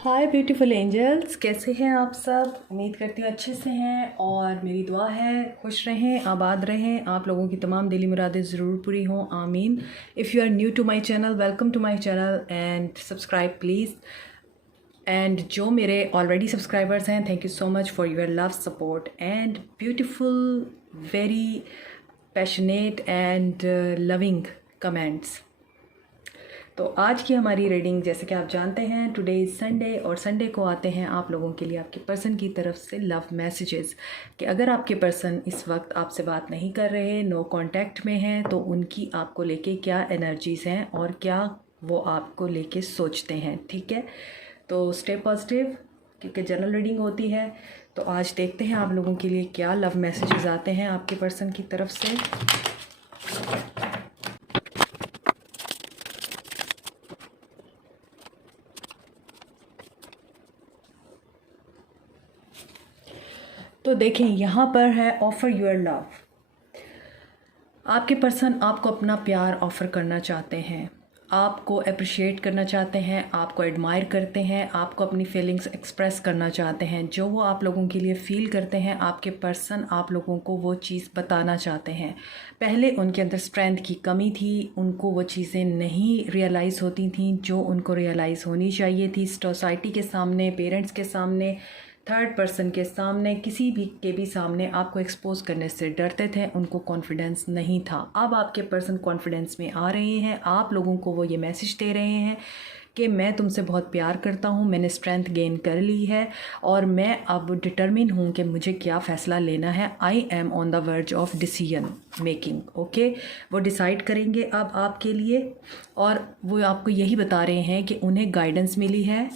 हाय beautiful angels, कैसे हैं आप सब। उम्मीद करती हूँ अच्छे से हैं और मेरी दुआ है खुश रहें, आबाद रहें, आप लोगों की तमाम दिली मुरादें ज़रूर पूरी हों, आमीन। If you are new to my channel, welcome to my channel and subscribe please. And जो मेरे ऑलरेडी सब्सक्राइबर्स हैं, thank you so much for your love, support and beautiful, very passionate and loving comments. तो आज की हमारी reading, जैसे कि आप जानते हैं, टुडे इज़ संडे और संडे को आते हैं आप लोगों के लिए आपके पर्सन की तरफ से लव मैसेजेस कि अगर आपके पर्सन इस वक्त आपसे बात नहीं कर रहे, नो कांटेक्ट में हैं, तो उनकी आपको लेके क्या एनर्जीज़ हैं और क्या वो आपको लेके सोचते हैं। ठीक है, तो स्टे पॉजिटिव क्योंकि जनरल रीडिंग होती है। तो आज देखते हैं आप लोगों के लिए क्या लव मैसेजेस आते हैं आपके पर्सन की तरफ से। तो देखें, यहाँ पर है ऑफ़र योर लव। आपके पर्सन आपको अपना प्यार ऑफ़र करना चाहते हैं, आपको अप्रिशिएट करना चाहते हैं, आपको एडमायर करते हैं, आपको अपनी फीलिंग्स एक्सप्रेस करना चाहते हैं। जो वो आप लोगों के लिए फ़ील करते हैं, आपके पर्सन आप लोगों को वो चीज़ बताना चाहते हैं। पहले उनके अंदर स्ट्रेंथ की कमी थी, उनको वो चीज़ें नहीं रियलाइज़ होती थी जो उनको रियलाइज़ होनी चाहिए थी। सोसाइटी के सामने, पेरेंट्स के सामने, थर्ड पर्सन के सामने, किसी भी के भी सामने आपको एक्सपोज करने से डरते थे, उनको कॉन्फिडेंस नहीं था। अब आपके पर्सन कॉन्फिडेंस में आ रहे हैं, आप लोगों को वो ये मैसेज दे रहे हैं कि मैं तुमसे बहुत प्यार करता हूँ, मैंने स्ट्रेंथ गेन कर ली है और मैं अब डिटर्मिन हूँ कि मुझे क्या फ़ैसला लेना है। I am on the verge of decision making. Okay, वो डिसाइड करेंगे अब आपके लिए और वो आपको यही बता रहे हैं कि उन्हें गाइडेंस मिली है,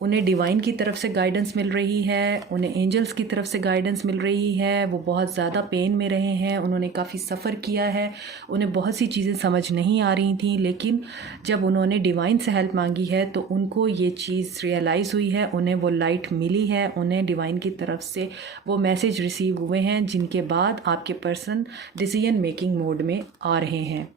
उन्हें डिवाइन की तरफ से गाइडेंस मिल रही है, उन्हें एंजल्स की तरफ से गाइडेंस मिल रही है। वो बहुत ज़्यादा पेन में रहे हैं, उन्होंने काफ़ी सफ़र किया है, उन्हें बहुत सी चीज़ें समझ नहीं आ रही थी, लेकिन जब उन्होंने डिवाइन से हेल्प मांगी है तो उनको ये चीज़ रियलाइज़ हुई है, उन्हें वो लाइट मिली है, उन्हें डिवाइन की तरफ से वो मैसेज रिसीव हुए हैं, जिनके बाद आपके पर्सन डिसीजन मेकिंग मोड में आ रहे हैं।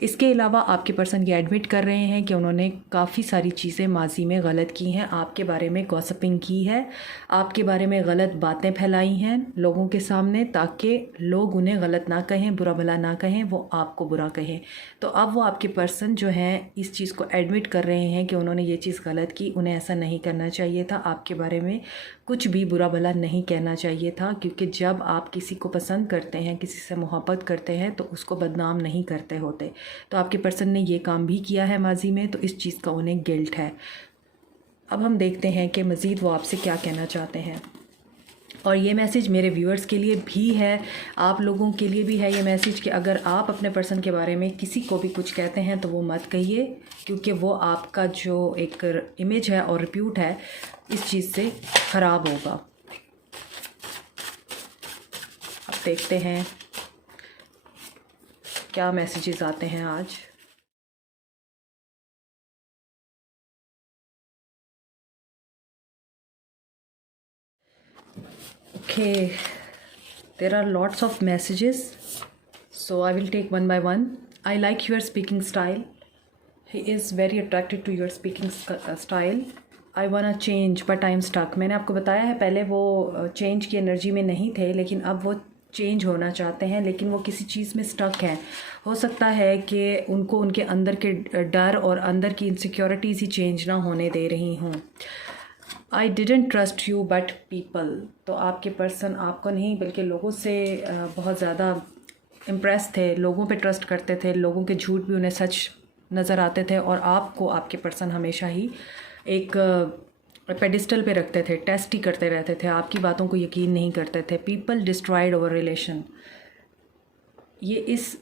इसके अलावा आपके पर्सन ये एडमिट कर रहे हैं कि उन्होंने काफ़ी सारी चीज़ें माजी में गलत की हैं, आपके बारे में गॉसिपिंग की है, आपके बारे में गलत बातें फैलाई हैं लोगों के सामने, ताकि लोग उन्हें गलत ना कहें, बुरा भला ना कहें, वो आपको बुरा कहें। तो अब वो आपके पर्सन जो हैं इस चीज़ को एडमिट कर रहे हैं कि उन्होंने ये चीज़ गलत की, उन्हें ऐसा नहीं करना चाहिए था, आपके बारे में कुछ भी बुरा भला नहीं कहना चाहिए था। क्योंकि जब आप किसी को पसंद करते हैं, किसी से मोहब्बत करते हैं, तो उसको बदनाम नहीं करते होते। तो आपके पर्सन ने ये काम भी किया है माजी में, तो इस चीज़ का उन्हें गिल्ट है। अब हम देखते हैं कि मज़ीद वो आपसे क्या कहना चाहते हैं। और ये मैसेज मेरे व्यूअर्स के लिए भी है, आप लोगों के लिए भी है ये मैसेज कि अगर आप अपने पर्सन के बारे में किसी को भी कुछ कहते हैं तो वो मत कहिए, क्योंकि वो आपका जो एक इमेज है और रिप्यूट है इस चीज़ से ख़राब होगा। अब देखते हैं क्या मैसेजेस आते हैं आज। Okay, there are lots of messages, so I will take one by one. I like your speaking style. He is very attracted to your speaking style. I wanna change but I am stuck. मैंने आपको बताया है पहले वो change की energy में नहीं थे, लेकिन अब वो चेंज होना चाहते हैं, लेकिन वो किसी चीज़ में स्टक हैं। हो सकता है कि उनको उनके अंदर के डर और अंदर की इनसिक्योरिटीज़ ही चेंज ना होने दे रही हों। I didn't trust you but people. तो आपके पर्सन आपको नहीं बल्कि लोगों से बहुत ज़्यादा इम्प्रेस थे, लोगों पे ट्रस्ट करते थे, लोगों के झूठ भी उन्हें सच नज़र आते थे और आपको आपके पर्सन हमेशा ही एक पेडिस्टल पे रखते थे, टेस्ट ही करते रहते थे, आपकी बातों को यकीन नहीं करते थे। पीपल डिस्ट्रॉयड अवर रिलेशन, ये इस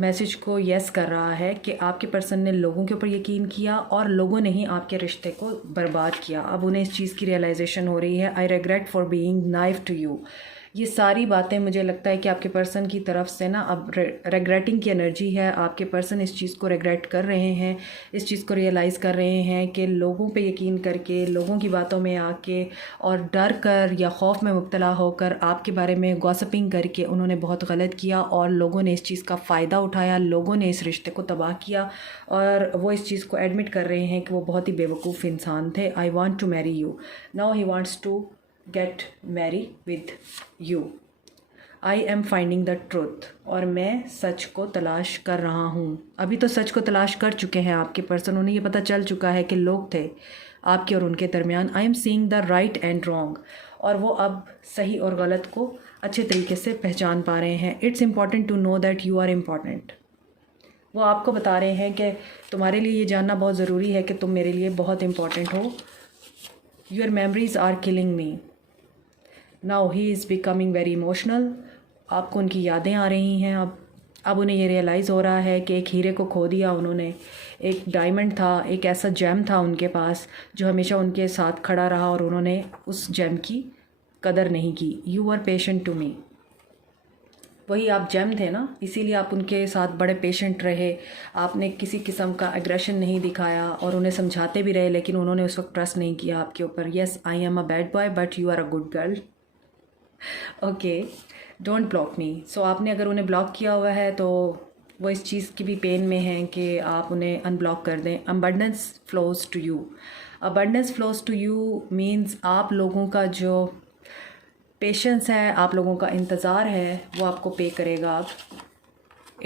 मैसेज को येस कर रहा है कि आपके पर्सन ने लोगों के ऊपर यकीन किया और लोगों ने ही आपके रिश्ते को बर्बाद किया। अब उन्हें इस चीज़ की रियलाइजेशन हो रही है। I regret for being naive to you. ये सारी बातें मुझे लगता है कि आपके पर्सन की तरफ से ना अब रेग्रेटिंग की एनर्जी है। आपके पर्सन इस चीज़ को रेग्रेट कर रहे हैं, इस चीज़ को रियलाइज़ कर रहे हैं कि लोगों पे यकीन करके, लोगों की बातों में आके और डर कर या खौफ में मुब्तला होकर आपके बारे में गॉसिपिंग करके उन्होंने बहुत गलत किया और लोगों ने इस चीज़ का फ़ायदा उठाया, लोगों ने इस रिश्ते को तबाह किया और वो इस चीज़ को एडमिट कर रहे हैं कि वो बहुत ही बेवकूफ़ इंसान थे। I want to marry you, now he wants to get marry with you. I am finding the truth, और मैं सच को तलाश कर रहा हूँ। अभी तो सच को तलाश कर चुके हैं आपके पर्सन, उन्हें ये पता चल चुका है कि लोग थे आपके और उनके दरमियान। I am seeing the right and wrong, और वो अब सही और गलत को अच्छे तरीके से पहचान पा रहे हैं। It's important to know that you are important. वो आपको बता रहे हैं कि तुम्हारे लिए ये जानना बहुत ज़रूरी है कि तुम मेरे लिए बहुत इम्पॉर्टेंट हो। Your memories are killing me. Now he is becoming very emotional. आपको उनकी यादें आ रही हैं। अब उन्हें ये रियलाइज़ हो रहा है कि एक हीरे को खो दिया उन्होंने। एक डायमंड था, एक ऐसा जेम था उनके पास जो हमेशा उनके साथ खड़ा रहा और उन्होंने उस जेम की कदर नहीं की। You are patient to me. वही आप जेम थे ना, इसीलिए आप उनके साथ बड़े पेशेंट रहे। आपने किसी किस्म का एग्रेशन नहीं दिखाया और उन्हें समझाते भी रहे, लेकिन उन्होंने उस वक्त ट्रस्ट नहीं किया आपके ऊपर। Yes, I am a bad boy but you are a good girl. Okay, don't block me. So आपने अगर उन्हें ब्लॉक किया हुआ है तो वो इस चीज़ की भी पेन में हैं कि आप उन्हें अनब्लॉक कर दें। Abundance flows to you. Abundance flows to you means आप लोगों का जो पेशेंस है, आप लोगों का इंतज़ार है, वो आपको पे करेगा। आप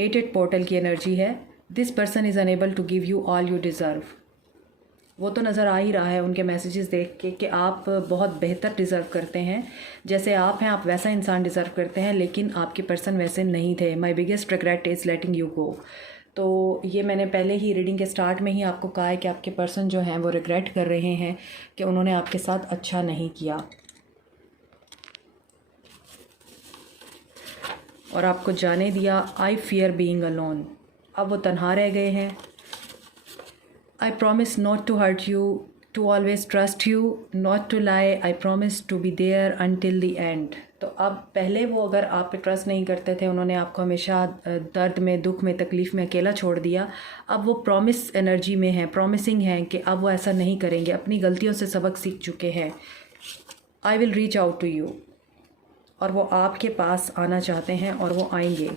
8 पोर्टल की एनर्जी है। This person is unable to give you all you deserve. वो तो नज़र आ ही रहा है उनके मैसेजेस देख के कि आप बहुत बेहतर डिज़र्व करते हैं। जैसे आप हैं, आप वैसा इंसान डिज़र्व करते हैं, लेकिन आपके पर्सन वैसे नहीं थे। My biggest regret is letting you go. तो ये मैंने पहले ही रीडिंग के स्टार्ट में ही आपको कहा है कि आपके पर्सन जो हैं वो रिग्रेट कर रहे हैं कि उन्होंने आपके साथ अच्छा नहीं किया और आपको जाने दिया। I fear being alone. अब वो तन्हा रह गए हैं। I promise not to hurt you, to always trust you, not to lie. I promise to be there until the end. तो अब पहले वो अगर आप पे ट्रस्ट नहीं करते थे, उन्होंने आपको हमेशा दर्द में, दुख में, तकलीफ़ में अकेला छोड़ दिया। अब वो प्रॉमिस एनर्जी में हैं, प्रॉमिसिंग हैं कि अब वो ऐसा नहीं करेंगे, अपनी गलतियों से सबक सीख चुके हैं। I will reach out to you, और वो आपके पास आना चाहते हैं और वो आएंगे।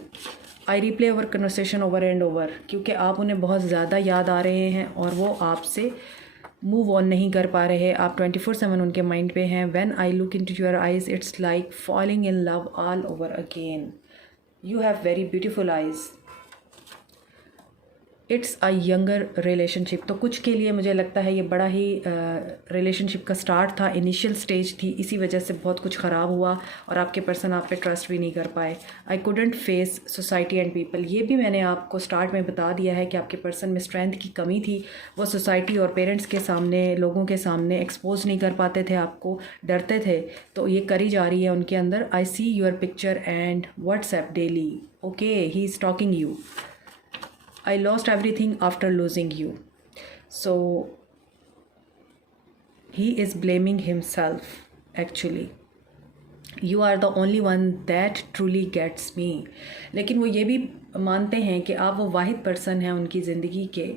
I replay our conversation over and over, क्योंकि आप उन्हें बहुत ज़्यादा याद आ रहे हैं और वो आपसे मूव ऑन नहीं कर पा रहे। आप 24/7 उनके माइंड पे हैं। When I look into your eyes it's like falling in love all over again. You have very beautiful eyes. It's a younger relationship. तो कुछ के लिए मुझे लगता है ये बड़ा ही रिलेशनशिप का स्टार्ट था, इनिशियल स्टेज थी, इसी वजह से बहुत कुछ ख़राब हुआ और आपके पर्सन आप पे ट्रस्ट भी नहीं कर पाए। I couldn't face society and people. ये भी मैंने आपको स्टार्ट में बता दिया है कि आपके पर्सन में स्ट्रेंथ की कमी थी। वो सोसाइटी और पेरेंट्स के सामने, लोगों के सामने एक्सपोज नहीं कर पाते थे, आपको डरते थे। तो ये करी जा रही है उनके अंदर। I see your picture and WhatsApp daily. Okay, he is talking you. I lost everything after losing you. So he is blaming himself actually. You are the only one that truly gets me. लेकिन वो ये भी मानते हैं कि आप वो वाहिद person हैं उनकी ज़िंदगी के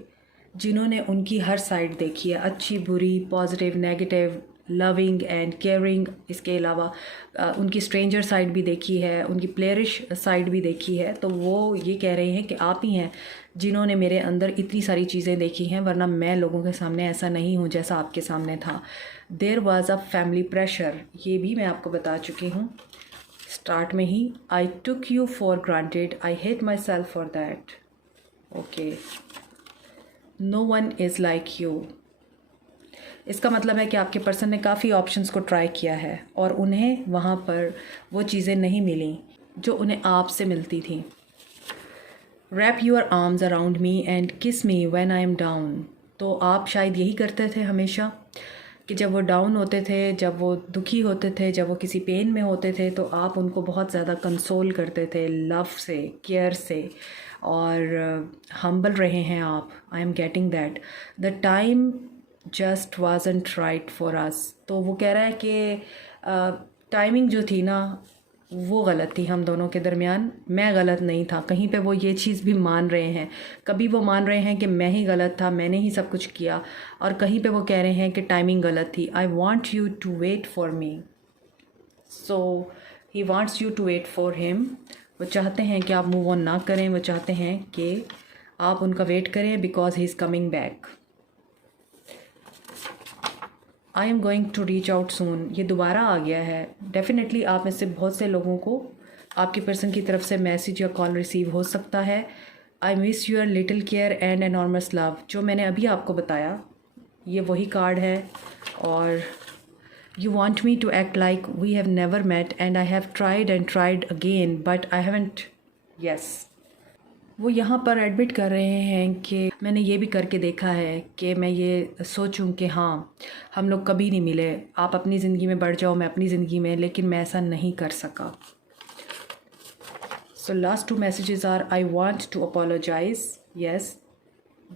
जिन्होंने उनकी हर साइड देखी है, अच्छी बुरी, positive, negative, loving and caring. इसके अलावा उनकी स्ट्रेंजर साइड भी देखी है, उनकी प्लेयरिश साइड भी देखी है। तो वो ये कह रहे हैं कि आप ही हैं जिन्होंने मेरे अंदर इतनी सारी चीज़ें देखी हैं, वरना मैं लोगों के सामने ऐसा नहीं हूँ जैसा आपके सामने था। There was a family pressure, ये भी मैं आपको बता चुकी हूँ स्टार्ट में ही। I took you for granted, I hate myself for that. Okay, no one is like you. इसका मतलब है कि आपके पर्सन ने काफ़ी ऑप्शंस को ट्राई किया है और उन्हें वहाँ पर वो चीज़ें नहीं मिली जो उन्हें आपसे मिलती थी। Wrap your arms around me and kiss me when I am down. तो आप शायद यही करते थे हमेशा कि जब वो डाउन होते थे, जब वो दुखी होते थे, जब वो किसी पेन में होते थे, तो आप उनको बहुत ज़्यादा कंसोल करते थे, लव से, केयर से, और हम्बल रहे हैं आप। I am getting that. The time just wasn't right for us. तो वो कह रहा है कि टाइमिंग जो थी ना, वो गलत थी हम दोनों के दरमियान, मैं गलत नहीं था। कहीं पे वो ये चीज़ भी मान रहे हैं, कभी वो मान रहे हैं कि मैं ही गलत था, मैंने ही सब कुछ किया, और कहीं पे वो कह रहे हैं कि टाइमिंग गलत थी। I want you to wait for me, so he wants you to wait for him. वो चाहते हैं कि आप मूव ऑन ना करें, वो चाहते हैं कि आप उनका वेट करें because he is coming back. I am going to reach out soon, ये दोबारा आ गया है। डेफिनेटली आप में से बहुत से लोगों को आपकी पर्सन की तरफ से मैसेज या कॉल रिसीव हो सकता है। I miss your little care and enormous love, जो मैंने अभी आपको बताया ये वही कार्ड है। और you want me to act like we have never met and I have tried and tried again but I haven't. Yes, वो यहाँ पर एडमिट कर रहे हैं कि मैंने ये भी करके देखा है कि मैं ये सोचूं कि हाँ हम लोग कभी नहीं मिले, आप अपनी ज़िंदगी में बढ़ जाओ, मैं अपनी ज़िंदगी में, लेकिन मैं ऐसा नहीं कर सका। So last 2 messages are I want to apologise, yes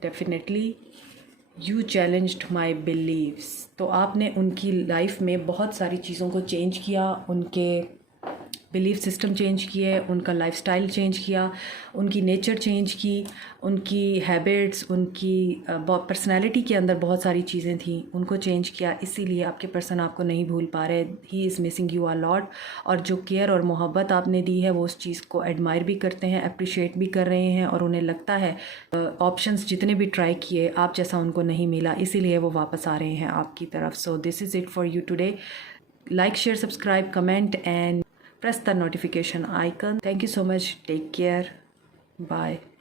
definitely, you challenged my beliefs. तो आपने उनकी लाइफ में बहुत सारी चीज़ों को चेंज किया, उनके बिलीफ सिस्टम चेंज किए, उनका लाइफस्टाइल चेंज किया, उनकी नेचर चेंज की, उनकी हैबिट्स, उनकी पर्सनैलिटी के अंदर बहुत सारी चीज़ें थी, उनको चेंज किया। इसीलिए आपके पर्सन आपको नहीं भूल पा रहे। He is missing you a lot. और जो केयर और मोहब्बत आपने दी है वो उस चीज़ को एडमायर भी करते हैं, अप्रिशिएट भी कर रहे हैं, और उन्हें लगता है ऑप्शंस जितने भी ट्राई किए आप जैसा उनको नहीं मिला, इसीलिए वो वापस आ रहे हैं आपकी तरफ। So this is it for you today. Like, share, subscribe, comment and press the notification icon. Thank you so much. Take care. Bye.